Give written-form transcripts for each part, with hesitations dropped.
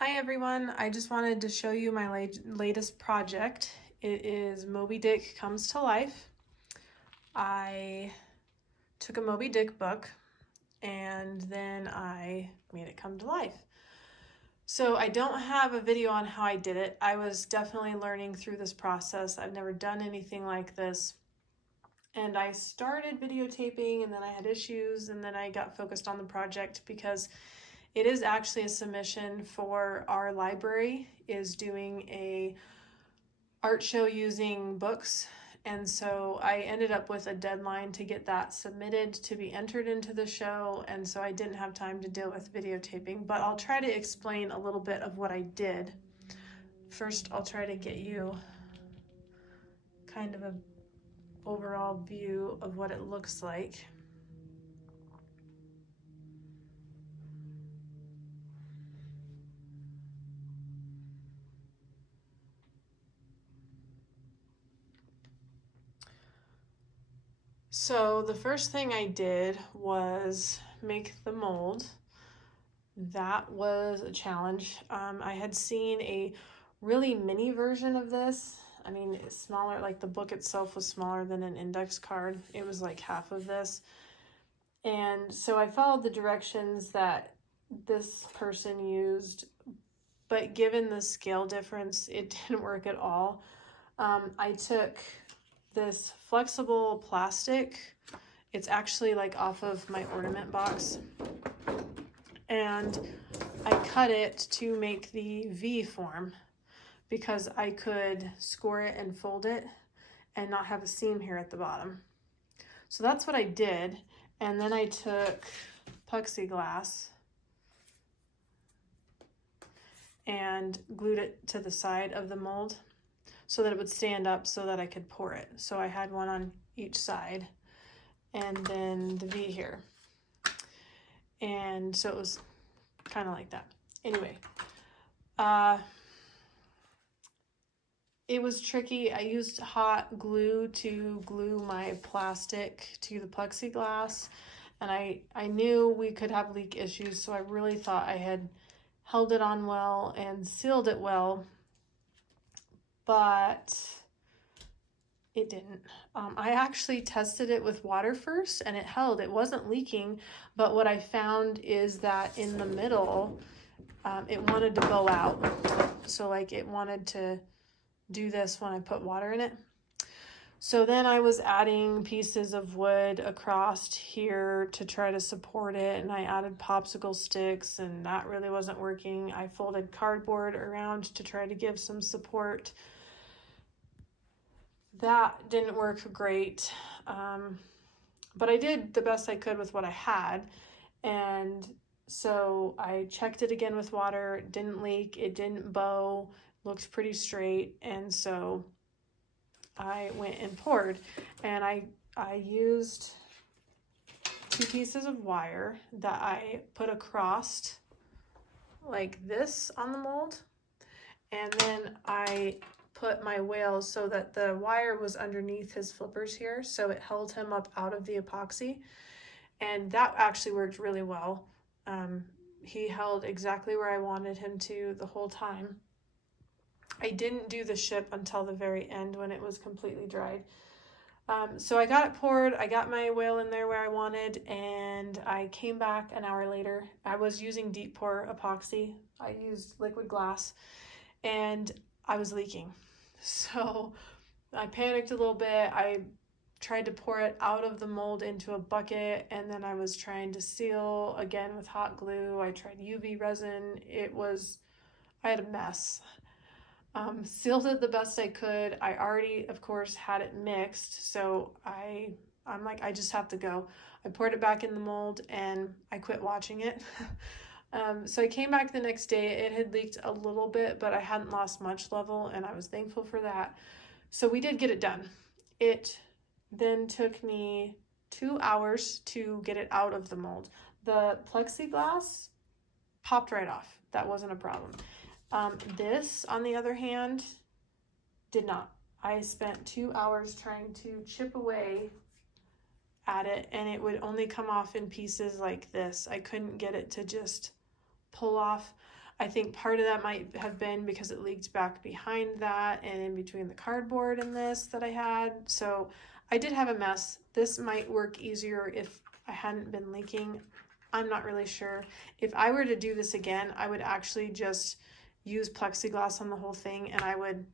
Hi everyone, I just wanted to show you my latest project. It is Moby Dick Comes to Life. I took a Moby Dick book and then I made it come to life. So I don't have a video on how I did it. I was definitely learning through this process. I've never done anything like this. And I started videotaping and then I had issues and then I got focused on the project because it is actually a submission for our library is doing a art show using books. And so I ended up with a deadline to get that submitted to be entered into the show. And so I didn't have time to deal with videotaping, but I'll try to explain a little bit of what I did. First, I'll try to get you kind of an overall view of what it looks like. So the first thing I did was make the mold. That was a challenge. I had seen a really mini version of this. I mean, it's smaller, like the book itself was smaller than an index card. It was like half of this. And so I followed the directions that this person used, but given the scale difference, it didn't work at all. I took this flexible plastic. It's actually like off of my ornament box. And I cut it to make the V form because I could score it and fold it and not have a seam here at the bottom. So that's what I did. And then I took plexiglass and glued it to the side of the mold so that it would stand up so that I could pour it. So I had one on each side and then the V here. And so it was kind of like that. Anyway, it was tricky. I used hot glue to glue my plastic to the plexiglass, and I knew we could have leak issues, so I really thought I had held it on well and sealed it well, but it didn't. I actually tested it with water first and it held. It wasn't leaking, but what I found is that in the middle, it wanted to bow out. So like it wanted to do this when I put water in it. So then I was adding pieces of wood across here to try to support it, and I added popsicle sticks, and that really wasn't working. I folded cardboard around to try to give some support. That didn't work great, but I did the best I could with what I had. And so I checked it again with water. It didn't leak, it didn't bow, looked pretty straight. And so I went and poured, and I used 2 pieces of wire that I put across like this on the mold. And then I put my whale so that the wire was underneath his flippers here, so it held him up out of the epoxy, and that actually worked really well. He held exactly where I wanted him to the whole time. I didn't do the ship until the very end when it was completely dried. So I got it poured, I got my whale in there where I wanted, and I came back an hour later. I was using deep pour epoxy. I used liquid glass, and I was leaking. So I panicked a little bit. I tried to pour it out of the mold into a bucket, and then I was trying to seal again with hot glue. I tried UV resin. I had a mess. Sealed it the best I could. I already, of course, had it mixed, so I'm like, I just have to go. I poured it back in the mold and I quit watching it. So I came back the next day. It had leaked a little bit, but I hadn't lost much level, and I was thankful for that. So we did get it done. It then took me 2 hours to get it out of the mold. The plexiglass popped right off. That wasn't a problem. This, on the other hand, did not. I spent 2 hours trying to chip away at it, and it would only come off in pieces like this. I couldn't get it to just pull off. I think part of that might have been because it leaked back behind that and in between the cardboard and this that I had. So I did have a mess. This might work easier if I hadn't been leaking. I'm not really sure. If I were to do this again, I would actually just use plexiglass on the whole thing, and I would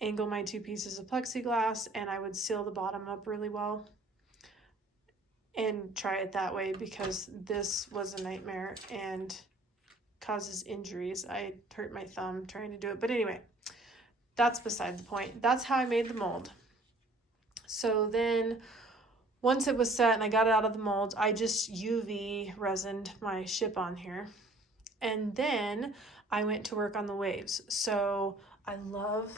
angle my 2 pieces of plexiglass and I would seal the bottom up really well and try it that way, because this was a nightmare and causes injuries. I hurt my thumb trying to do it. But anyway, that's beside the point. That's how I made the mold. So then once it was set and I got it out of the mold, I just UV resined my ship on here. And then I went to work on the waves. So I love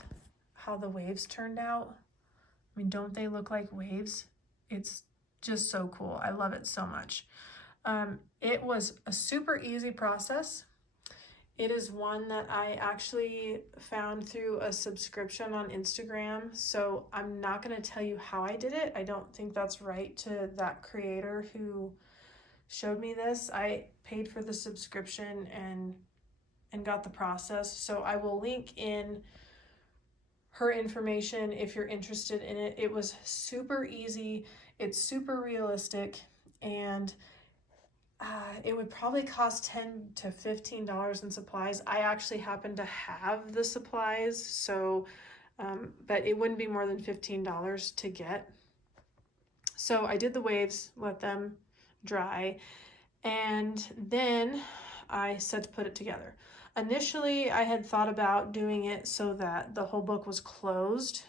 how the waves turned out. I mean, don't they look like waves? It's just so cool. I love it so much. It was a super easy process. It is one that I actually found through a subscription on Instagram. So I'm not going to tell you how I did it. I don't think that's right to that creator who showed me this. I paid for the subscription and got the process. So I will link in her information if you're interested in it. It was super easy. It's super realistic, and it would probably cost $10 to $15 in supplies. I actually happen to have the supplies, so but it wouldn't be more than $15 to get. So I did the waves, let them dry, and then I set to put it together. Initially, I had thought about doing it so that the whole book was closed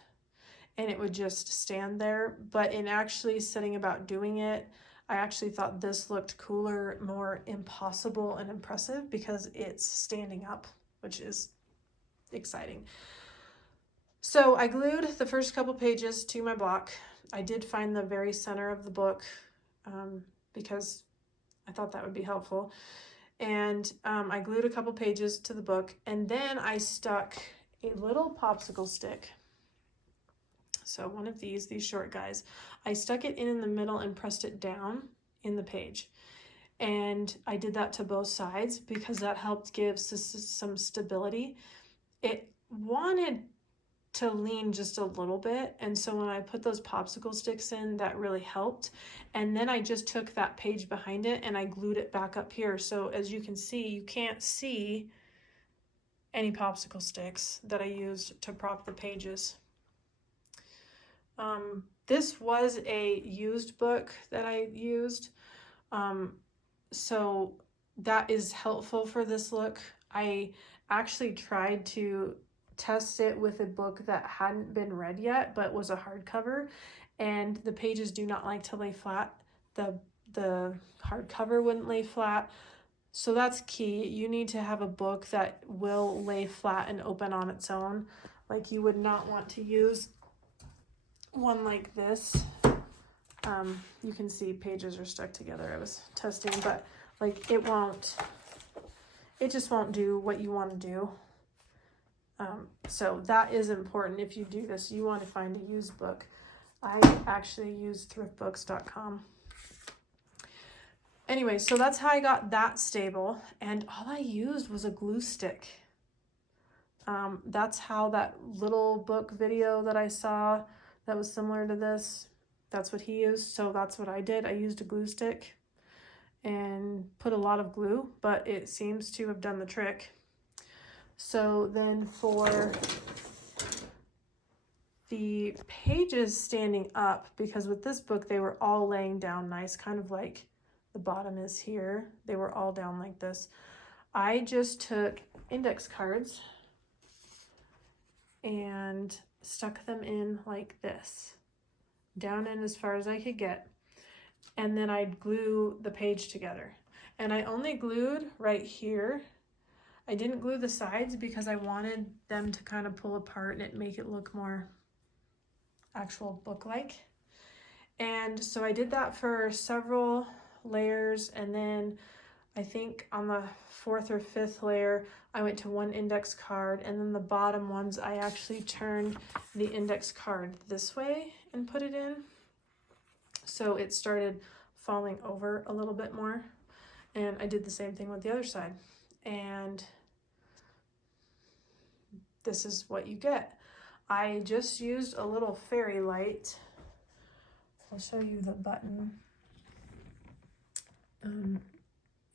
and it would just stand there, but in actually setting about doing it, I actually thought this looked cooler, more impossible and impressive because it's standing up, which is exciting. So I glued the first couple pages to my block. I did find the very center of the book because I thought that would be helpful. And I glued a couple pages to the book, and then I stuck a little popsicle stick. So one of these short guys, I stuck it in the middle and pressed it down in the page. And I did that to both sides because that helped give some stability. It wanted to lean just a little bit, and so when I put those popsicle sticks in, that really helped. And then I just took that page behind it and I glued it back up here. So as you can see, you can't see any popsicle sticks that I used to prop the pages. This was a used book that I used, so that is helpful for this look. I actually tried to test it with a book that hadn't been read yet but was a hardcover, and the pages do not like to lay flat. The hardcover wouldn't lay flat, so that's key. You need to have a book that will lay flat and open on its own. Like, you would not want to use one like this. You can see pages are stuck together. I was testing, but like it just won't do what you want to do. So that is important. If you do this, you want to find a used book. I actually use thriftbooks.com. Anyway, so that's how I got that stable, and all I used was a glue stick. That's how that little book video that I saw that was similar to this, that's what he used. So that's what I did. I used a glue stick and put a lot of glue, but it seems to have done the trick. So then for the pages standing up, because with this book they were all laying down nice, kind of like the bottom is here. They were all down like this. I just took index cards and stuck them in like this, down in as far as I could get, and then I'd glue the page together. And I only glued right here. I didn't glue the sides because I wanted them to kind of pull apart and make it look more actual book-like. And so I did that for several layers, and then I think on the 4th or 5th layer, I went to one index card, and then the bottom ones, I actually turned the index card this way and put it in. So it started falling over a little bit more. And I did the same thing with the other side. And this is what you get. I just used a little fairy light. I'll show you the button.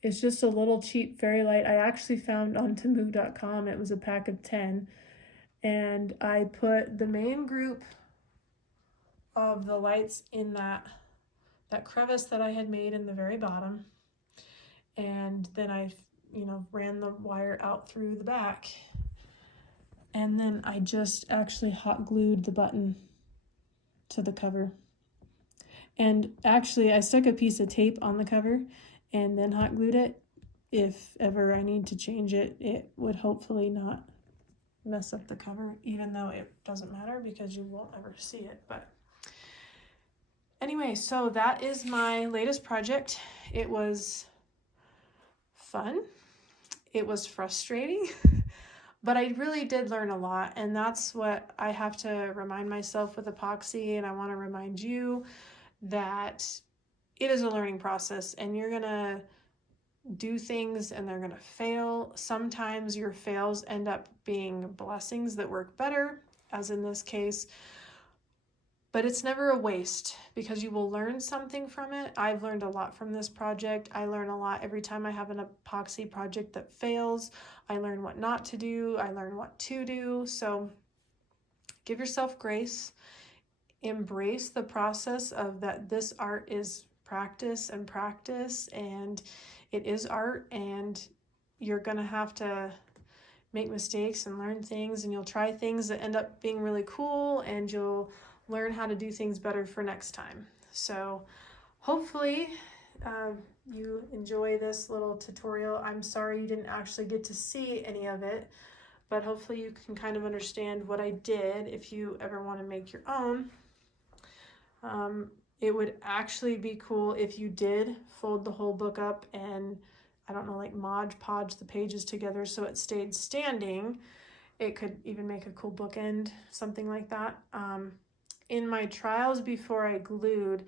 It's just a little cheap fairy light I actually found on Temu.com. It was a pack of 10. And I put the main group of the lights in that crevice that I had made in the very bottom. And then I, ran the wire out through the back. And then I just actually hot glued the button to the cover. And actually I stuck a piece of tape on the cover and then hot glued it. If ever I need to change it, it would hopefully not mess up the cover, even though it doesn't matter because you won't ever see it. But anyway, so that is my latest project. It was fun. It was frustrating, but I really did learn a lot. And that's what I have to remind myself with epoxy. And I want to remind you that it is a learning process, and you're going to do things and they're going to fail. Sometimes your fails end up being blessings that work better, as in this case. But it's never a waste because you will learn something from it. I've learned a lot from this project. I learn a lot every time I have an epoxy project that fails. I learn what not to do. I learn what to do. So give yourself grace. Embrace the process of that this art is practice, and it is art, and you're going to have to make mistakes and learn things, and you'll try things that end up being really cool, and you'll learn how to do things better for next time. So hopefully you enjoy this little tutorial. I'm sorry you didn't actually get to see any of it, but hopefully you can kind of understand what I did if you ever want to make your own. It would actually be cool if you did fold the whole book up and, I don't know, like Mod Podge the pages together so it stayed standing. It could even make a cool bookend, something like that. In my trials before I glued,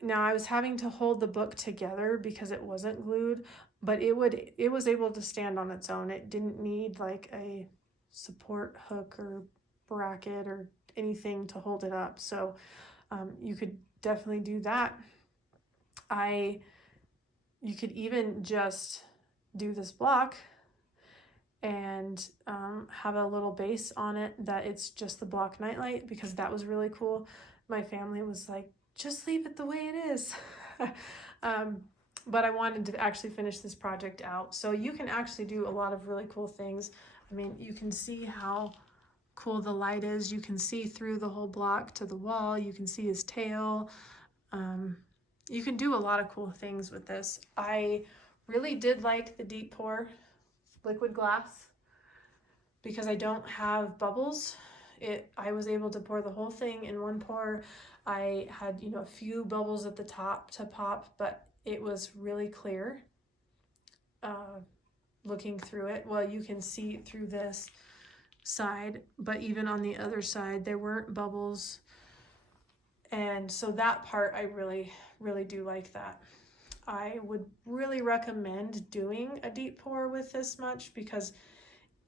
now I was having to hold the book together because it wasn't glued, but it was able to stand on its own. It didn't need like a support hook or bracket or anything to hold it up. So you could definitely do that. You could even just do this block and have a little base on it that it's just the block nightlight, because that was really cool. My family was like, just leave it the way it is. But I wanted to actually finish this project out. So you can actually do a lot of really cool things. I mean, you can see how cool the light is. You can see through the whole block to the wall. You can see his tail. You can do a lot of cool things with this. I really did like the deep pour liquid glass because I don't have bubbles. I was able to pour the whole thing in one pour. I had, a few bubbles at the top to pop, but it was really clear looking through it. Well, you can see through this side, but even on the other side there weren't bubbles, and so that part I really do like that. I would really recommend doing a deep pour with this much because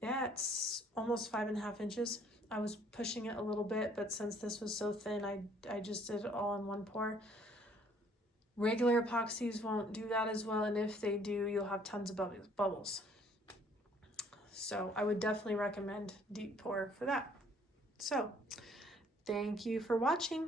that's almost 5.5 inches. I was pushing it a little bit, but since this was so thin, I just did it all in one pour. Regular epoxies won't do that as well, and if they do, you'll have tons of bubbles. So I would definitely recommend deep pour for that. So thank you for watching.